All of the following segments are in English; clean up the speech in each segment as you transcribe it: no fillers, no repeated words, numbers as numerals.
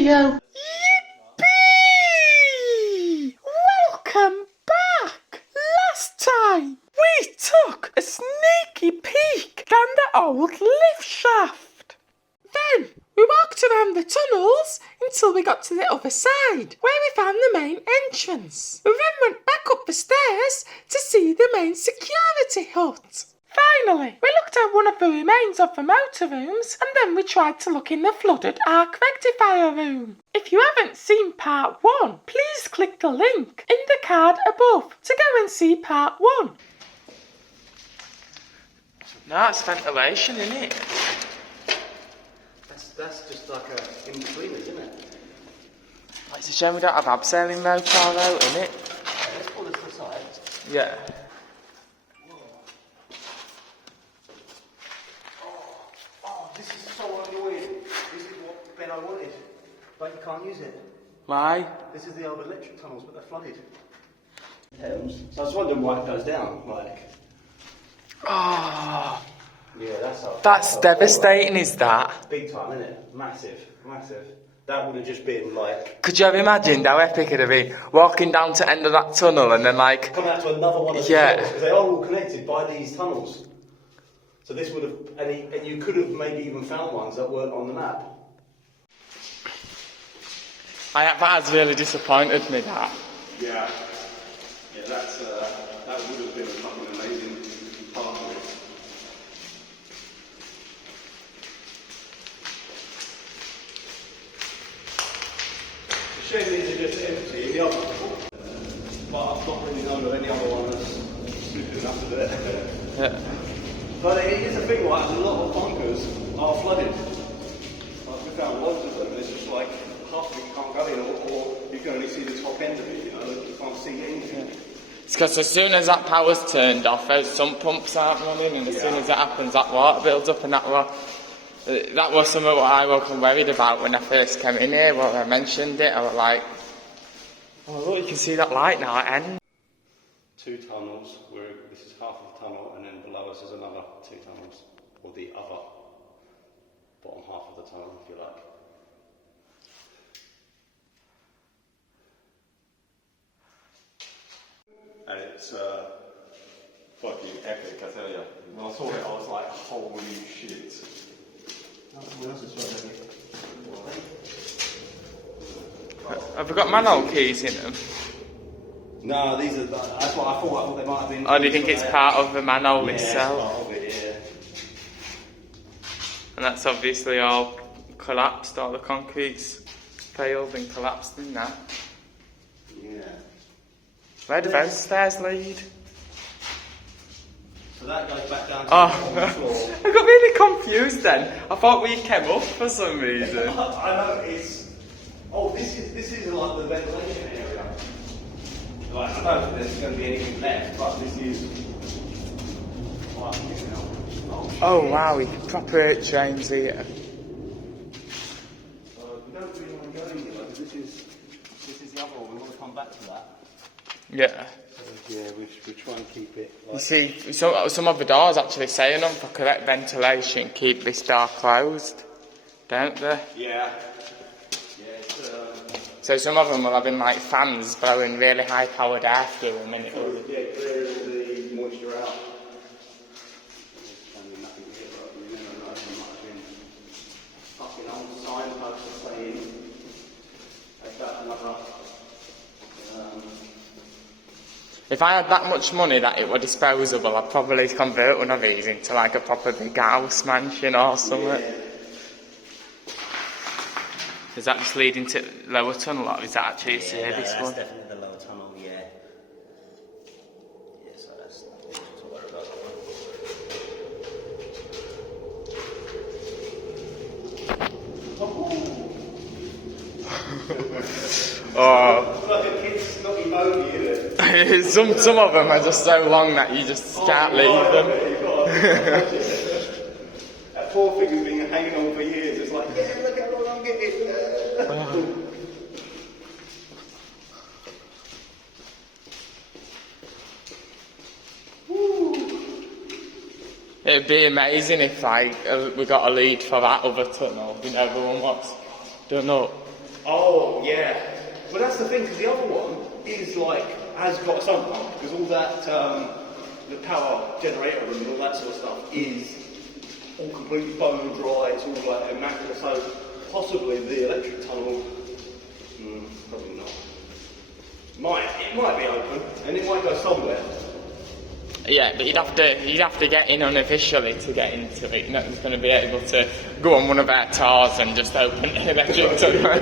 video. Yippee! Welcome back! Last time we took a sneaky peek down the old lift shaft. Then we walked around the tunnels until we got to the other side, where we found the main entrance. We then went back up the stairs to see the main security hut. Finally, we looked at one of the remains of the motor rooms, and then we tried to look in the flooded arc rectifier room. If you haven't seen part 1, please click the link in the card above to go and see part 1. No, it's ventilation, isn't it? That's just like a in-between, isn't it? It's a shame we don't have abseiling motor out, isn't it? Let's pull this to the side. Yeah. This is so annoying. This is what Ben I wanted, but you can't use it. Why? This is the old electric tunnels, but they're flooded. So I was wondering why it goes down, like. Oh, Yeah, that's devastating, is that? Big time, isn't it? Massive. That would have just been like. Could you have imagined how epic it'd have been walking down to the end of that tunnel and then like. Come out to another one of these tunnels, because they are all connected by these tunnels. So this would have, and you could have maybe even found ones that weren't on the map. That has really disappointed me, that. Yeah, that would have been a fucking amazing part of it. The shed these are just empty in the other one, but I've not really known of any other one that's stupid enough to do it. Yeah. But it is a thing, like, a lot of bunkers are flooded. Like, we found loads of them, and it's just like, half of it you can't go in, or you can only see the top end of it, you know, you can't see anything. It's because as soon as that power's turned off, those sump pumps aren't running, and as soon as that happens, that water builds up, and that was something what I was worried about when I first came in here. When I mentioned it, I was like, oh look, you can see that light now at end. 2 tunnels, where this is half of the tunnel, and then below us is another 2 tunnels, or the other bottom half of the tunnel, if you like. And it's fucking epic, I tell you. When I saw it, I was like, holy shit. Have we got manual keys in them? No, these are. That's what I thought they might have been. Or do you think it's part of the manual itself? Part of it, yeah. And that's obviously all collapsed, all the concrete's failed and collapsed in that. Yeah. Where do those stairs lead? So that goes back down to Oh, the floor. I got really confused then. I thought we came up for some reason. I know it's. Oh, this is like the ventilation area. Like, I don't think there's going to be anything left, but this is. Oh wow, we can proper trains here. We don't really want to go in here, because this is the other one. We want to come back to that. Yeah. So, yeah, we try and keep it. Like, You see, some of the doors actually saying on for correct ventilation, keep this door closed, don't they? Yeah. So some of them will have been like fans blowing really high powered air through them and it'll... Yeah, clear all the moisture out. There's nothing here, but we never know how much in. Fucking old signposts saying they've got another. If I had that much money that it were disposable, I'd probably convert one of these into like a proper big house mansion or something. Yeah. Is that just leading to lower tunnel or is that actually a service that's one? definitely the lower tunnel, yeah. Yeah, so that's nothing to worry about. Oh. It's like a kid's snotty bogey, isn't it? some of them are just so long that you just can't leave them. That poor thing has been hanging on for years. It's like, yeah, look how long I'm getting. It'd be amazing if like we got a lead for that other tunnel, you know, the one what's done up. Oh, yeah. Well, that's the thing, because the other one is like, has got a sump pump, because all that, the power generator and all that sort of stuff is all completely bone dry, it's all like immaculate, so possibly the electric tunnel, probably not. It might be open, and it might go somewhere. Yeah, but you'd have to get in unofficially to get into it. You're not just going to be able to go on one of our tours and just open an electric tunnel.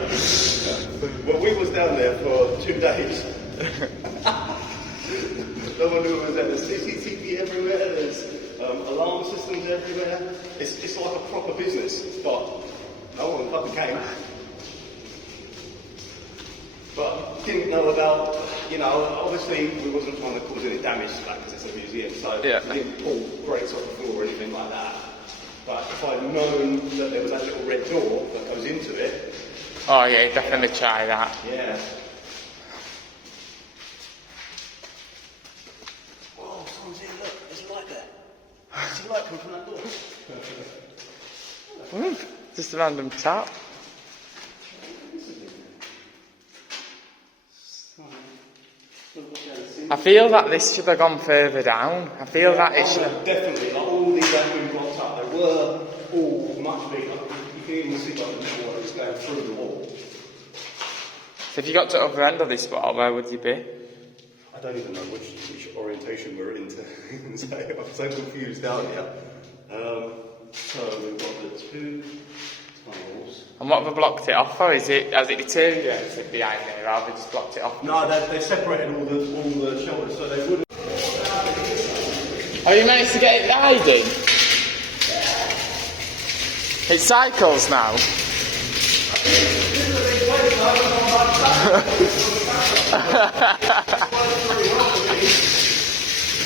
Well, we was down there for 2 days. No one knew it was there. There's CCTV everywhere. There's alarm systems everywhere. It's like a proper business, but no one fucking came. But didn't know about, obviously we wasn't trying to cause any damage to that because it's a museum, so we didn't pull grates off the floor or anything like that. But if I'd known that there was that little red door that goes into it. Oh yeah, definitely try that. Yeah. Oh, someone's here, look, there's a light there. There's a light coming from that door. Just a random tap. I feel that this should have gone further down. I feel that it should have... Definitely, like all these had been blocked up. They were all much bigger. You can even see like the water is going through the wall. So if you got to the other end of this wall, where would you be? I don't even know which orientation we're in. I'm so confused out here. So we've got the 2 tunnels. And what have I blocked it off for? Has it deteriorated behind there, or have they just blocked it off? No, they separated all the shelters, so they wouldn't. Oh, you managed to get it hiding? It cycles now.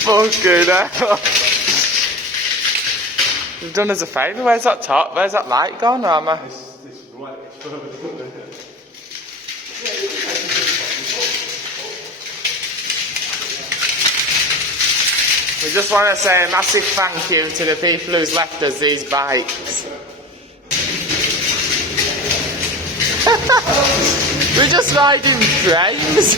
Fucking hell. You've done us a favour. Where's that top? Where's that light gone, Rama? This right, it's further down there. We just want to say a massive thank you to the people who's left us these bikes. We're just riding frames.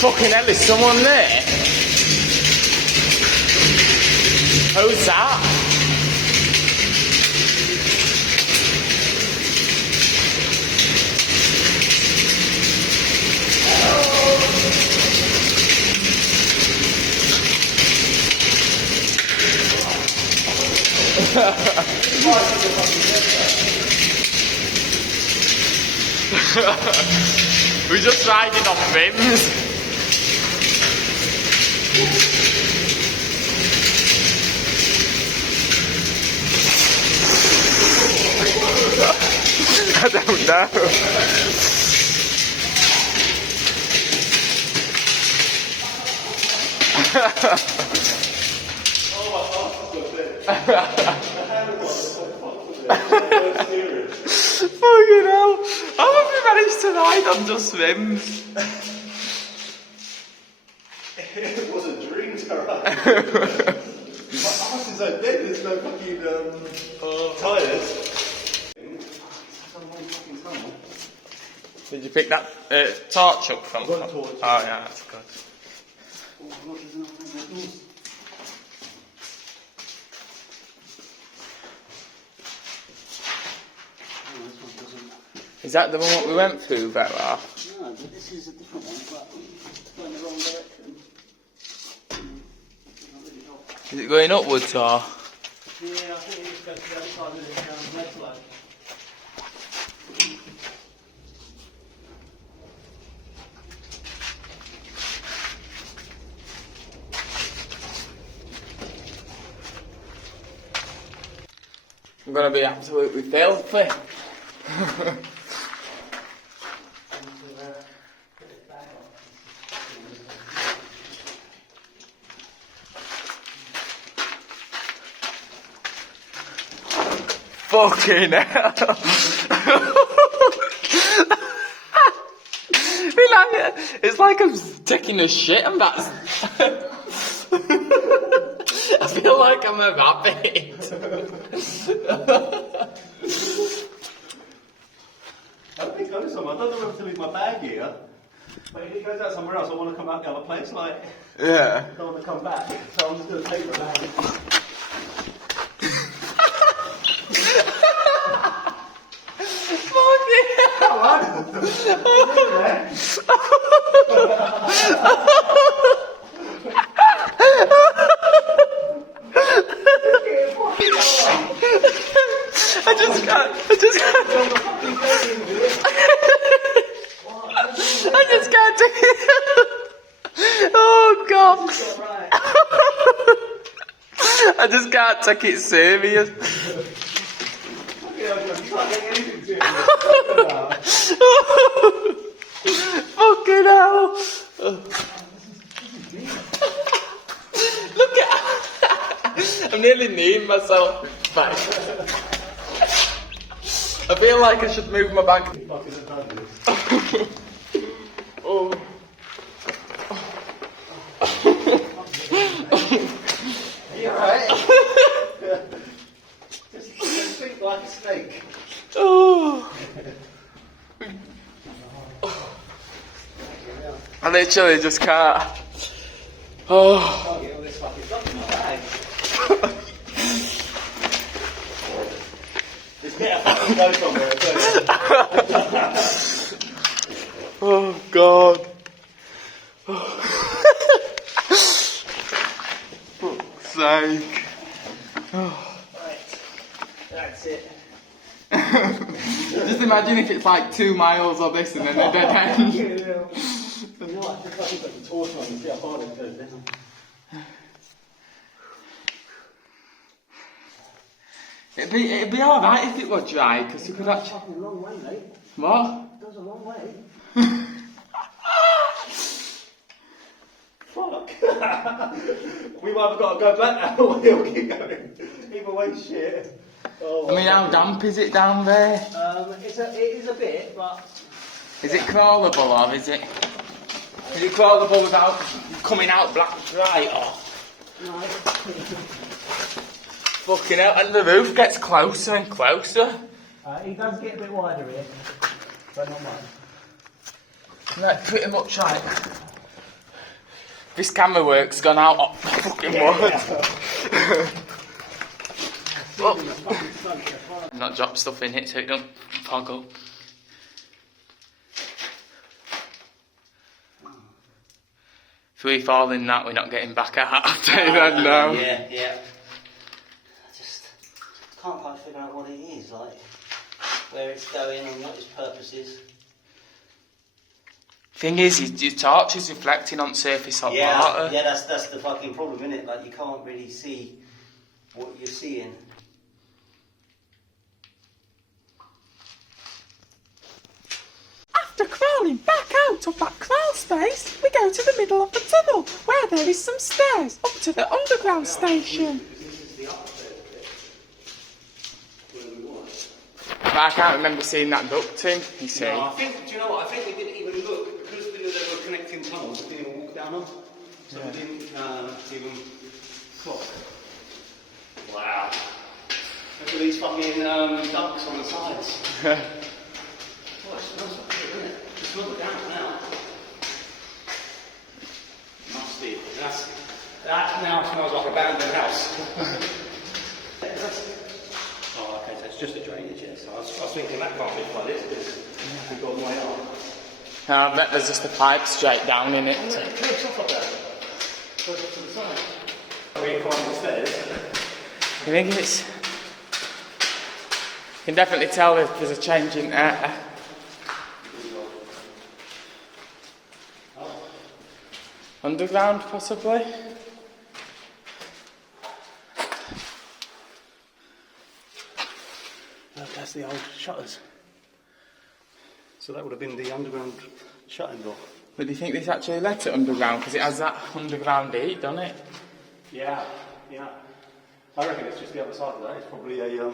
Fucking hell, is someone there? Who's that? We're just riding on rims. I don't know. Fucking hell. How have we managed to ride on just rims? It was a dream to ride. My ass is so dead, there's no fucking tyres. Did you pick that torch up from? Got a torch. Oh yeah, that's good. Is that the one what we went through, Bella? No, but this is a different one, but it's going the wrong direction. Is it going upwards or? Yeah, I think it just goes to the other side of the motorway. I'm gonna be absolutely filthy. Fucking hell. It's like I'm taking a shit and that's... I feel like I'm a rabbit. I don't think I go somewhere. I don't know whether to leave my bag here. But if he goes out somewhere else, I want to come out the other place. Like, Yeah. I don't want to come back. So I'm just going to take the bag. Fucking hell. I just can't take it. Oh God. I just can't take it serious. Fucking hell. Look at I'm nearly kneeing myself back. I feel like I should move my bag. Oh. You alright? Just think like a snake. Oh. I literally just can't. Oh. Can't get all this fucking stuff in my bag. This better fucking go somewhere, I tell you. Oh God. Fuck's sake. Right, that's it. Just imagine if it's like 2 miles of this and then a dead end. You know what, I just fucking put the torch on and see how hard it goes down. It'd be alright if it were dry, because you could actually... Fucking long way, mate. What? It goes a long way. Fuck. We've either got to go back now or we'll keep going. Either way, shit. Oh, I mean, how damp is it down there? it is a bit, but... Is it crawlable or is it crawlable without coming out black dry? Oh, No. fucking hell. And the roof gets closer and closer. He does get a bit wider here, but not much. Like, pretty much like... This camera work's gone out of fucking wood. Oh. Not drop stuff in it so it don't fog up. If we fall in that, we're not getting back out. I'll tell you that now. Yeah. I just can't quite figure out what it is, like where it's going and what its purpose is. Thing is, your torch is reflecting on surface hot water. Yeah, that's the fucking problem, isn't it? Like you can't really see what you're seeing. After crawling back out of that crawl space, we go to the middle of the tunnel, where there is some stairs up to the underground station. But I can't remember seeing that ducting, you see. No, I think, do you know what? I think we didn't even look, because we knew they were connecting tunnels, we didn't even walk down them. So we didn't even clock. Wow. Look at these fucking ducks on the sides. Oh, it smells like good, doesn't it? It smells down now. Musty. That now smells like an abandoned house. Oh, okay, so it's just a drainage, yeah. So I was thinking that can't be flooded because we've got way on. I bet there's just a pipe straight down in it. It curves off like that. Goes up to the side. We climb the stairs. I think it's... You can definitely tell if there's a change in air. Underground, possibly? That's the old shutters. So that would have been the underground shutting door. But do you think this actually let it underground? Because it has that underground heat, doesn't it? Yeah, yeah. I reckon it's just the other side of that. It's probably a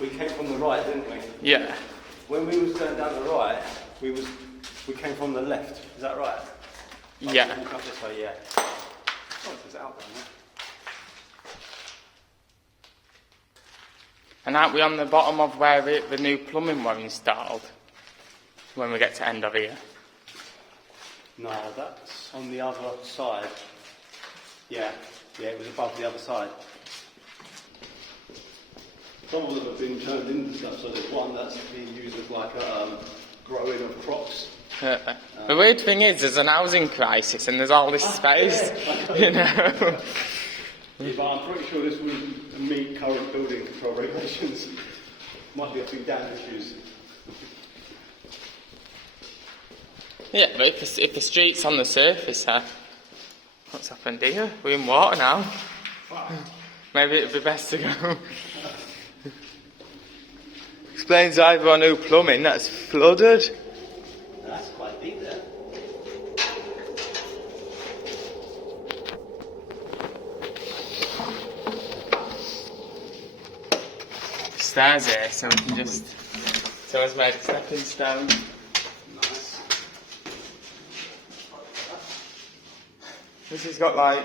We came from the right, didn't we? Yeah. When we was going down the right, we came from the left. Is that right? Yeah. Walk up this way, yeah. Oh, there's out down there. And aren't we on the bottom of where the new plumbing was installed? When we get to end of here. No, that's on the other side. Yeah, yeah, it was above the other side. Some of them have been turned into stuff, so there's one that's being used as like a growing of crops. The weird thing is, there's an housing crisis and there's all this space, you know. Yeah, but I'm pretty sure this wouldn't meet current building control regulations. Might be a few damn issues. Yeah, but if the street's on the surface, what's happened here? We're in water now. Maybe it'd be best to go. Explains why our new plumbing that's flooded. That's quite deep there. Stairs here, so we can just. So it's made a stepping stone. Nice. This has got like.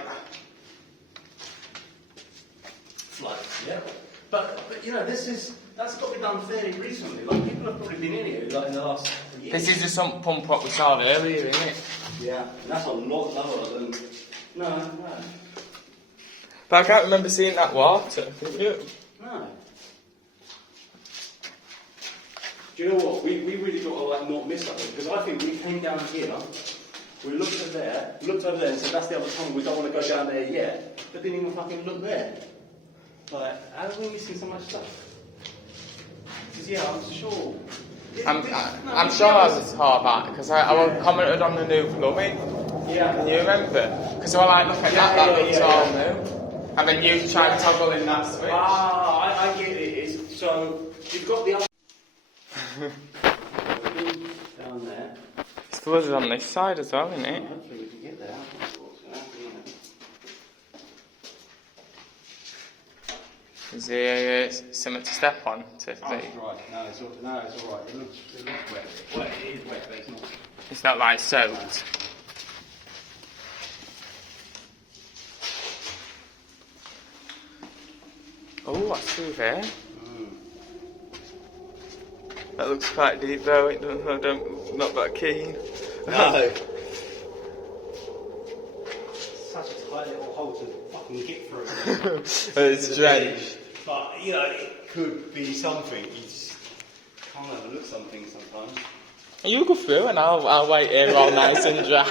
Floodlights, yeah. But you know, that's got to be done fairly recently. Like people have probably been in here like in the last year. This is the sump pump what we saw earlier, isn't it? Yeah, and that's a lot lower than. No. But I can't remember seeing that water. Can you? No. Do you know what? We really got to like not miss that one, because I think we came down here, we looked at there, looked over there and said that's the other tunnel, we don't want to go down there yet, but didn't even fucking look there. Like, how are we missing so much stuff? Because yeah, I'm sure. I'm sure I was taught that because I commented on the new plumbing. Yeah. Can you remember? Because I was like, look at that looks all new. And then you tried toggling that switch. I get it. So you've got the other down there. It's flooded on this side as well, isn't it? Hopefully we can get there. Is there something to step on? Oh, right. No, it's all right. It looks wet. Well, it is wet, but it's not. It's not like soaked. Oh, what's through there? That looks quite deep though. Not that keen. No. Such a tight little hole to fucking get through. It's drenched. But, you know, it could be something. You just can't overlook something sometimes. You go through and I'll wait here all nice and dry.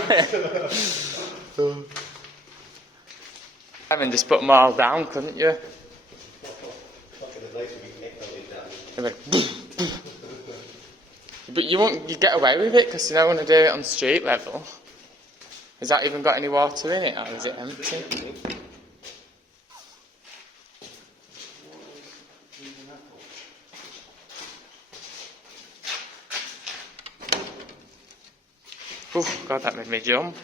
I mean, just put them all down, couldn't you? But you get away with it because you don't want to do it on street level. Has that even got any water in it, or is it empty? Oh, God, that made me jump.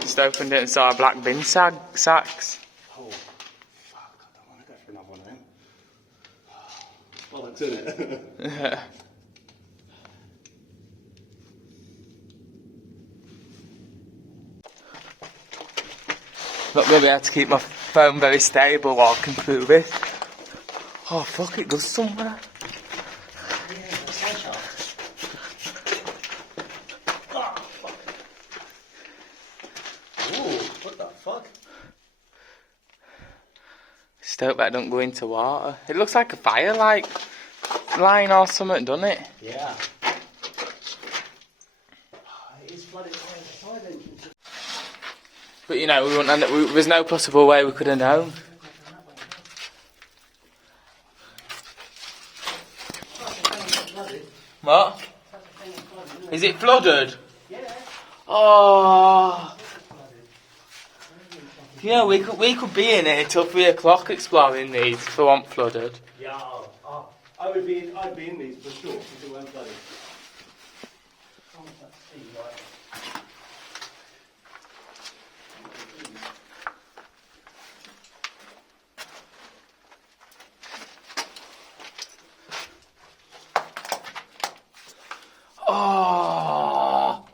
Just opened it and saw a black bin sacks. Oh, fuck, I don't want to go for another one of them. Well, that's in it. Look, maybe I have to keep my phone very stable walking through this. Oh, fuck, it goes somewhere. What the fuck? Just hope that don't go into water. It looks like a fire, like, line or something, doesn't it? Yeah. It is flooded by the side entrance. But, you know, there's no possible way we could have known. flooded. What? Such a thing as flooded, isn't it? Is it flooded? Yeah. Oh. Flooded. Yeah, we could be in here till 3 o'clock exploring these if they weren't flooded. Yeah, I'd be in these for sure if it weren't flooded. Oh, let's see, right. Oh.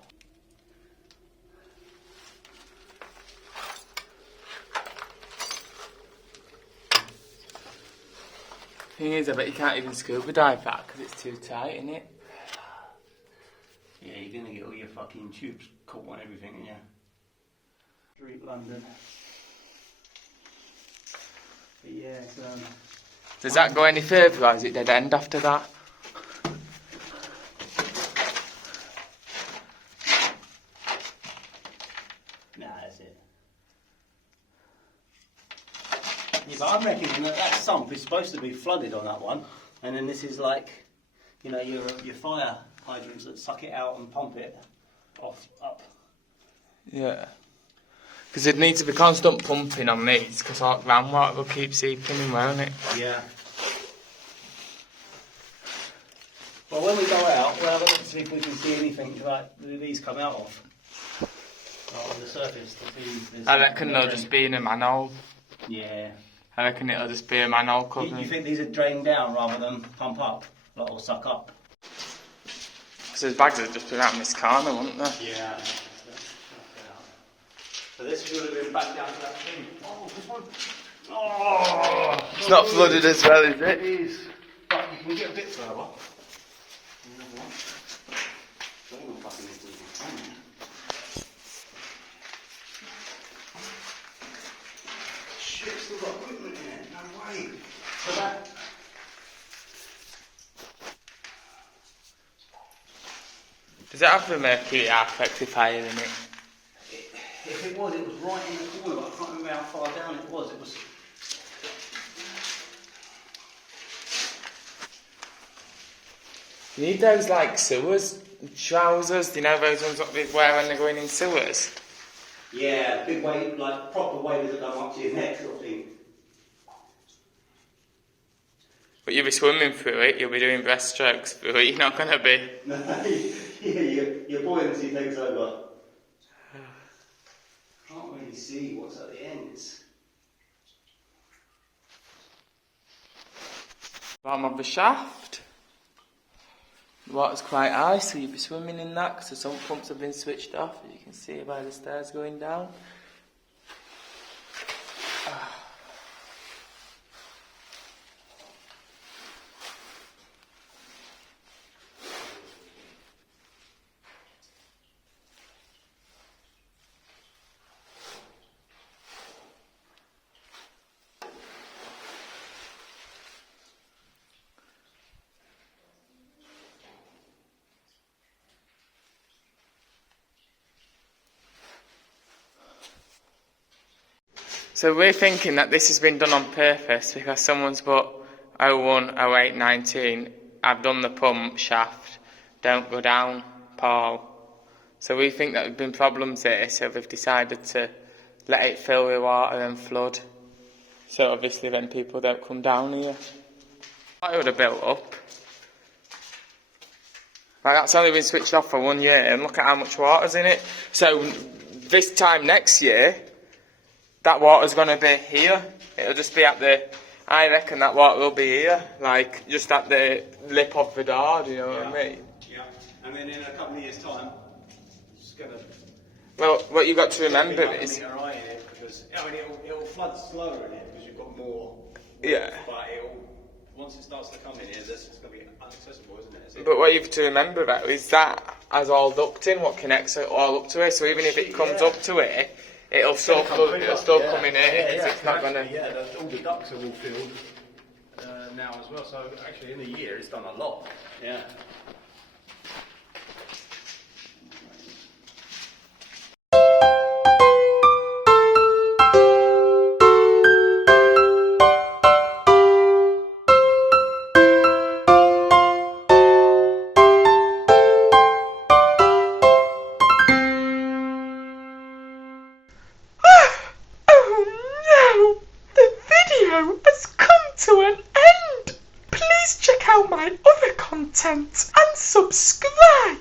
Thing is, I bet you can't even scuba dive that because it's too tight, isn't it? Yeah, you're gonna get all your fucking tubes caught on everything, yeah. Street London. But yeah, it's, Does that go any further or is it dead end after that? nah, that's it. Yeah, but I'm reckoning that sump is supposed to be flooded on that one, and then this is like, you know, your fire hydrants that suck it out and pump it up. Yeah. Because it needs to be constant pumping on these because our groundwater will keep seeping in, won't it? Yeah. Well, when we go out, we'll have a look to see if we can see anything like that these come out of. On the surface to see if there's I reckon they'll drain. just be in a manhole. Yeah. I reckon it'll just be a manhole You covering. think these are drained down rather than pump up, like, or suck up? Because those bags have just been out in this corner, wouldn't they? Yeah. So this should have been back down to that thing. Oh, this one. Oh! It's not flooded as well, is It it? is. But you can get a bit further. Another one. Don't even fucking need to do it. Shit, still got equipment in it. No way. So that. Does it have the mercury arc rectifier in it? If it was right in the corner, but I can't remember how far down it was. It was. You need those like sewers trousers, you know those ones that they wear when they're going in sewers? Yeah, big wave, like proper waders that go up to your neck sort of thing. But you'll be swimming through it, you'll be doing breaststrokes through it, you're not going to be... No, yeah, your buoyancy takes over. Can't really see what's at the ends. Bottom of the shaft. The water's quite high, so you'll be swimming in that because the sump pumps have been switched off, as you can see by the stairs going down. So we're thinking that this has been done on purpose because someone's put 01, 08, 19, I've done the pump shaft, don't go down, Paul. So we think that there have been problems here, so they've decided to let it fill with water and flood. So obviously then people don't come down here. It would have built up. Like that's only been switched off for 1 year and look at how much water's in it. So this time next year, that water's going to be here. It'll just be at the... I reckon that water will be here. Like, just at the lip of the door, do you know what I mean? Yeah. And then in a couple of years' time, it's going to... Well, what you've got to remember like is... a metre high in it because, I mean, it'll flood slower in it because you've got more... Yeah. But once it starts to come in here, it's going to be inaccessible, isn't it? But what you've to remember about is that has all ducting, what connects it all up to it. So even if it comes up to it, it'll still come in here because it's not going to... Yeah, all the ducts are all filled now as well. So actually in a year it's done a lot. Yeah. video has come to an end. Please check out my other content and subscribe.